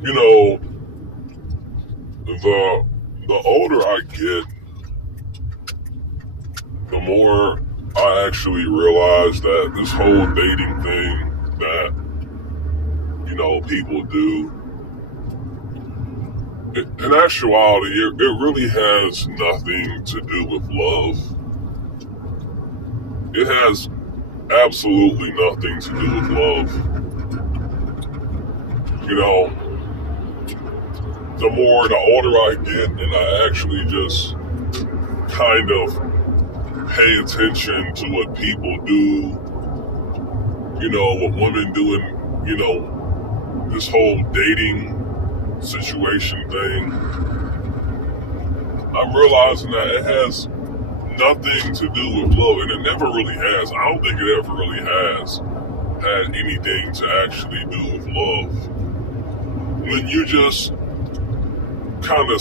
You know, the older I get, the more I actually realize that this whole dating thing that people do, in actuality, it really has nothing to do with love. It has absolutely nothing to do with love. You know, the older I get, and I actually just kind of pay attention to what people do, what women do in, this whole dating situation thing, I'm realizing that it has nothing to do with love, and it never really has. I don't think it ever really has had anything to actually do with love. When you just kind of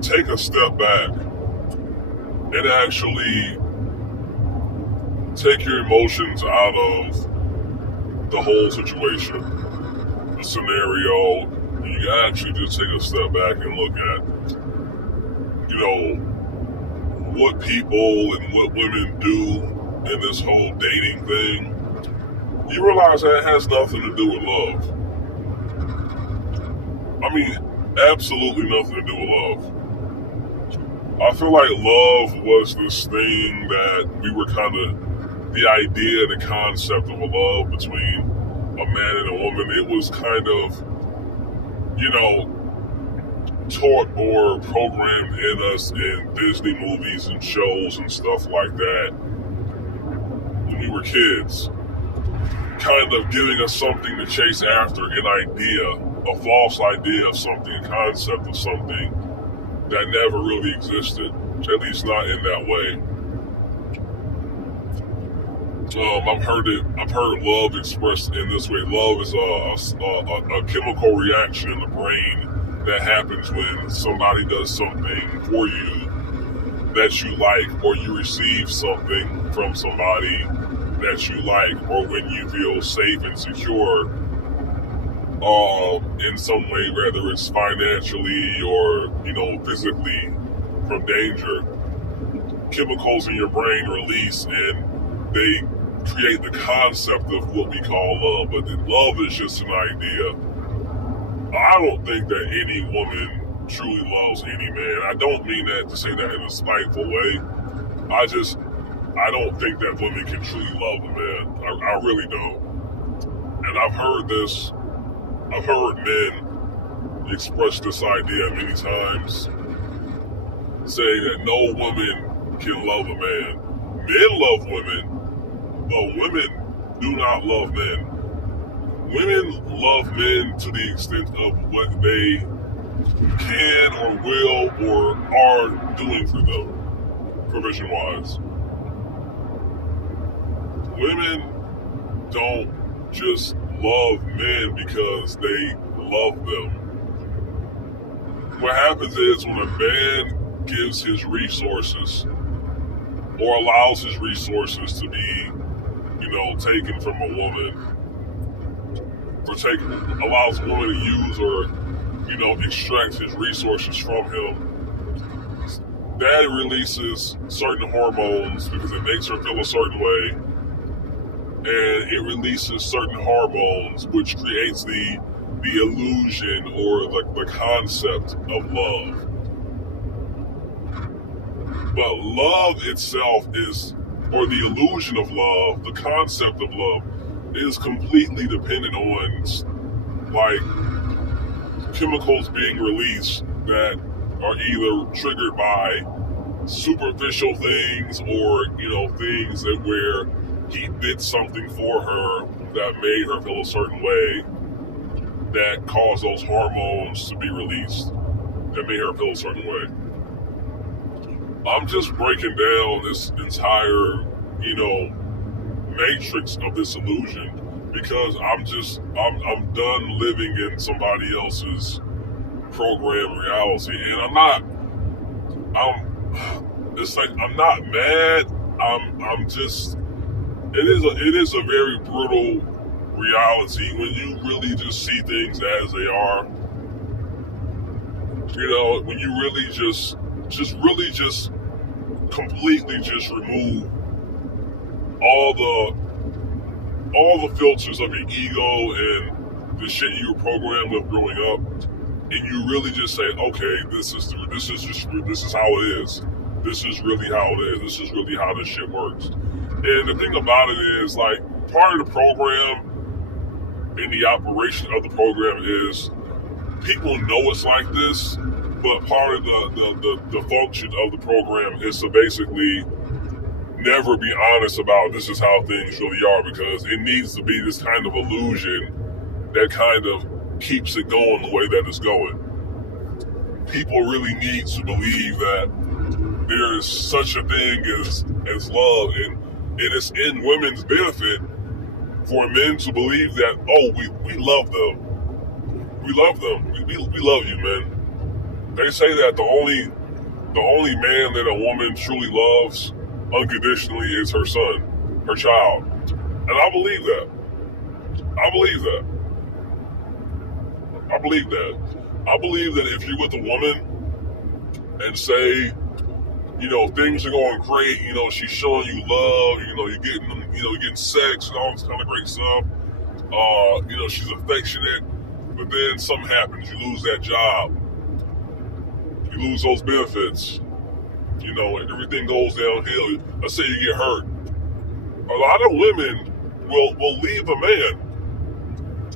take a step back and actually take your emotions out of the whole situation, the scenario, you actually just take a step back and look at, what people and what women do in this whole dating thing, you realize that it has nothing to do with love. I mean, absolutely nothing to do with love. I feel like love was this thing that we were kind of, the idea, the concept of a love between a man and a woman, it was kind of, taught or programmed in us in Disney movies and shows and stuff like that when we were kids, kind of giving us something to chase after, an idea, a false idea of something, a concept of something that never really existed, at least not in that way. I've heard love expressed in this way. Love is a chemical reaction in the brain that happens when somebody does something for you that you like, or you receive something from somebody that you like, or when you feel safe and secure in some way, whether it's financially or physically from danger. Chemicals in your brain release, and they create the concept of what we call love. But love is just an idea. I don't think that any woman truly loves any man. I don't mean that to say that in a spiteful way. I don't think that women can truly love a man. I really don't. And I've heard men express this idea many times, saying that no woman can love a man. Men love women, but women do not love men. Women love men to the extent of what they can or will or are doing for them, provision-wise. Women don't just love men because they love them. What happens is when a man gives his resources or allows his resources to be, taken from a woman, or allows a woman to use or, extract his resources from him, that releases certain hormones because it makes her feel a certain way, and it releases certain hormones which creates the illusion or the concept of love. But love itself is, or the illusion of love, the concept of love, is completely dependent on chemicals being released that are either triggered by superficial things or things that where he did something for her that made her feel a certain way that caused those hormones to be released that made her feel a certain way. I'm just breaking down this entire matrix of this illusion because I'm done living in somebody else's program reality, and I'm not mad. I'm just, it is a very brutal reality when you really just see things as they are, You know, when you really just really just completely just remove all the filters of your ego and the shit you were programmed with growing up, and you really just say, okay, this is how it is. This is really how it is. This is really how this shit works. And the thing about it is, like, part of the program and the operation of the program is people know it's like this, but part of the function of the program is to basically never be honest about this is how things really are, because it needs to be this kind of illusion that kind of keeps it going the way that it's going. People really need to believe that there is such a thing as love, and it's in women's benefit for men to believe that, oh, we love them. We love them. We love you, man. They say that the only man that a woman truly loves unconditionally is her son, her child. And I believe that. I believe that. I believe that. I believe that if you're with a woman and say, you know, things are going great, you know, she's showing you love, you know, you're getting sex and all this kind of great stuff. You know, she's affectionate, but then something happens, you lose that job, you lose those benefits, you know, and everything goes downhill. Let's say you get hurt. A lot of women will leave a man.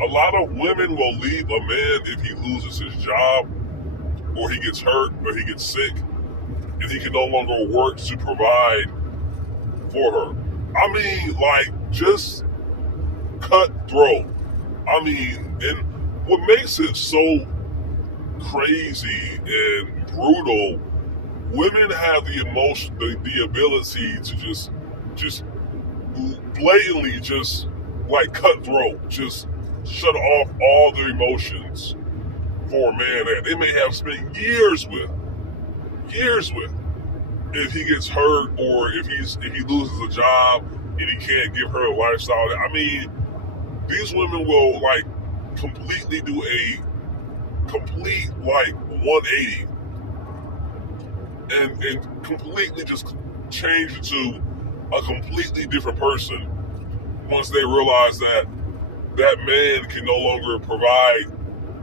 A lot of women will leave a man if he loses his job, or he gets hurt, or he gets sick, and he can no longer work to provide for her. I mean, like, just cutthroat. I mean, and what makes it so crazy and brutal, women have the emotion, the ability to just blatantly just like cutthroat, just shut off all their emotions for a man that they may have spent years with. If he gets hurt, or if he loses a job and he can't give her a lifestyle. I mean, these women will like completely do a complete like 180 and completely just change into a completely different person once they realize that that man can no longer provide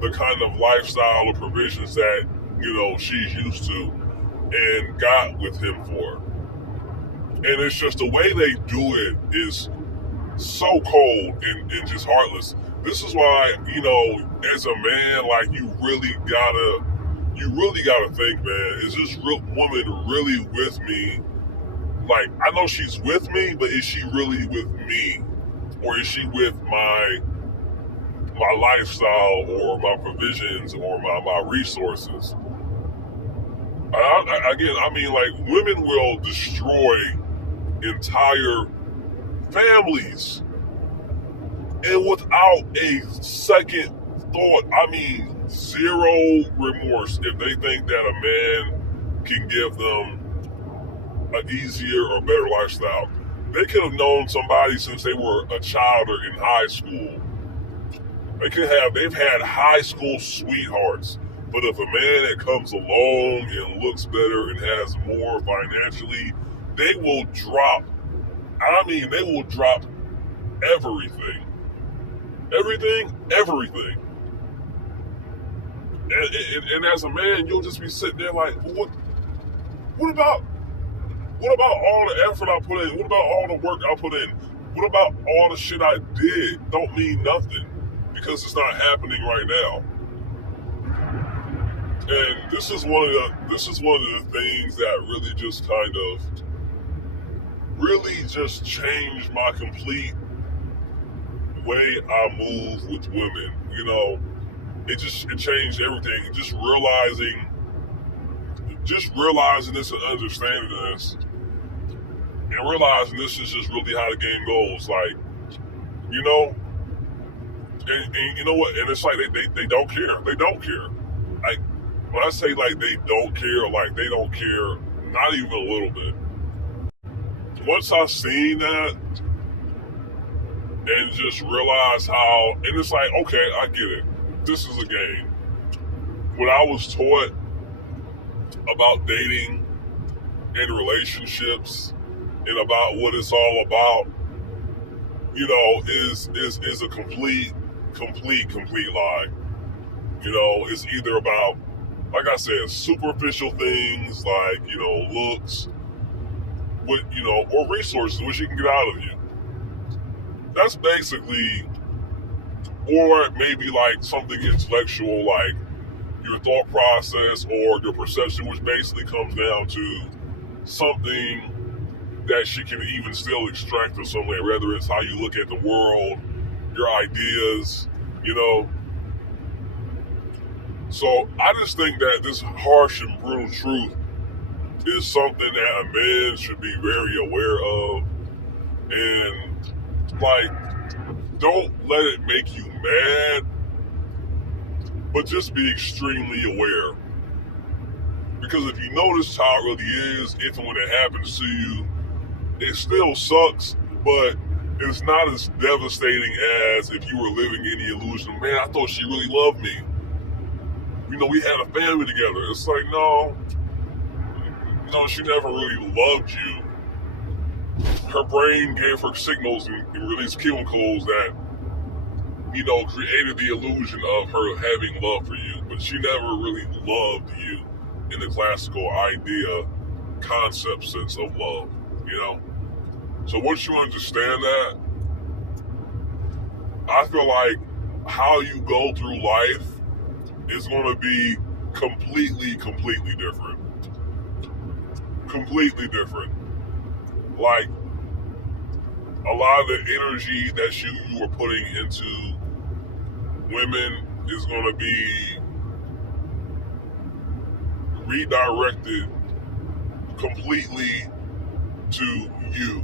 the kind of lifestyle or provisions that, you know, she's used to and got with him for. And it's just the way they do it is so cold and just heartless. This is why, you know, as a man, like, you really gotta think, man, is this woman really with me? Like, I know she's with me, but is she really with me? Or is she with my lifestyle or my provisions or my resources? Again, I mean, like, women will destroy entire families, and without a second thought. I mean, zero remorse if they think that a man can give them an easier or better lifestyle. They could have known somebody since they were a child or in high school. They've had high school sweethearts. But if a man that comes along and looks better and has more financially, they will drop. I mean, they will drop everything. Everything. And as a man, you'll just be sitting there like, what about all the effort I put in? What about all the work I put in? What about all the shit I did? Don't mean nothing because it's not happening right now. And this is one of the things that really just kind of really just changed my complete way I move with women. You know, it changed everything. Just realizing this and understanding this, and realizing this is just really how the game goes. Like, you know, and you know what? And it's like they don't care. They don't care. Like, when I say like they don't care, like they don't care, not even a little bit. Once I seen that and just realized how, and it's like, okay, I get it. This is a game. What I was taught about dating and relationships and about what it's all about, is a complete lie. It's either about, like I said, superficial things like, looks, or resources, which you can get out of you. That's basically, or maybe like something intellectual, like your thought process or your perception, which basically comes down to something that she can even still extract from somewhere, whether it's how you look at the world, your ideas, So I just think that this harsh and brutal truth is something that a man should be very aware of. And, don't let it make you mad, but just be extremely aware. Because if you notice how it really is, even when it happens to you, it still sucks, but it's not as devastating as if you were living in the illusion, man, I thought she really loved me. We had a family together. It's like, no, she never really loved you. Her brain gave her signals and released chemicals that, created the illusion of her having love for you, but she never really loved you in the classical concept sense of love, So once you understand that, I feel like how you go through life is going to be completely different. Completely different. Like, a lot of the energy that you are putting into women is going to be redirected completely to you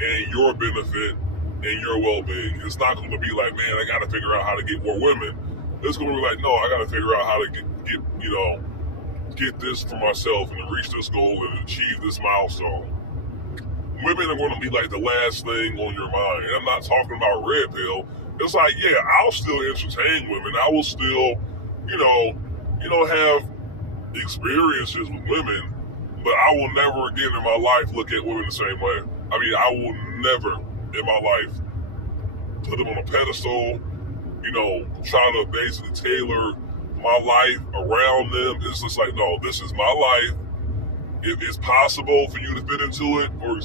and your benefit and your well-being. It's not going to be like, man, I got to figure out how to get more women. It's going to be like, no, I got to figure out how to get this for myself and reach this goal and achieve this milestone. Women are going to be like the last thing on your mind. And I'm not talking about red pill. It's like, yeah, I'll still entertain women. I will still, have experiences with women, but I will never again in my life look at women the same way. I mean, I will never in my life put them on a pedestal, try to basically tailor my life around them. It's just like, no, this is my life. If it's possible for you to fit into it or,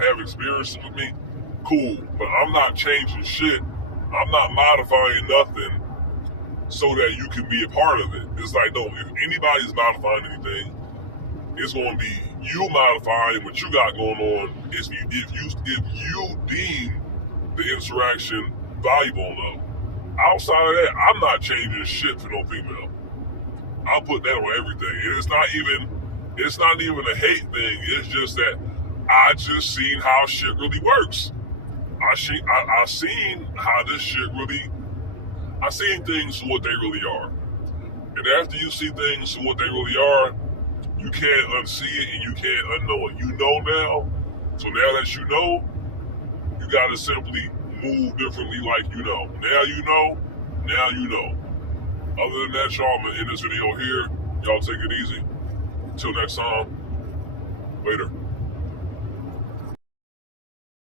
have experiences with me, cool. But I'm not changing shit. I'm not modifying nothing so that you can be a part of it. It's like, no, if anybody's modifying anything, it's going to be you modifying what you got going on if you deem the interaction valuable enough. Outside of that, I'm not changing shit for no female. I'll put that on everything. And it's not even a hate thing. It's just that I just seen how shit really works. I seen how this shit really, I seen things for what they really are. And after you see things for what they really are, you can't unsee it and you can't unknow it. You know now. So now that you know, you gotta simply move differently like you know. Now you know. Other than that, y'all, I'm gonna end this video here. Y'all take it easy. Until next time, later.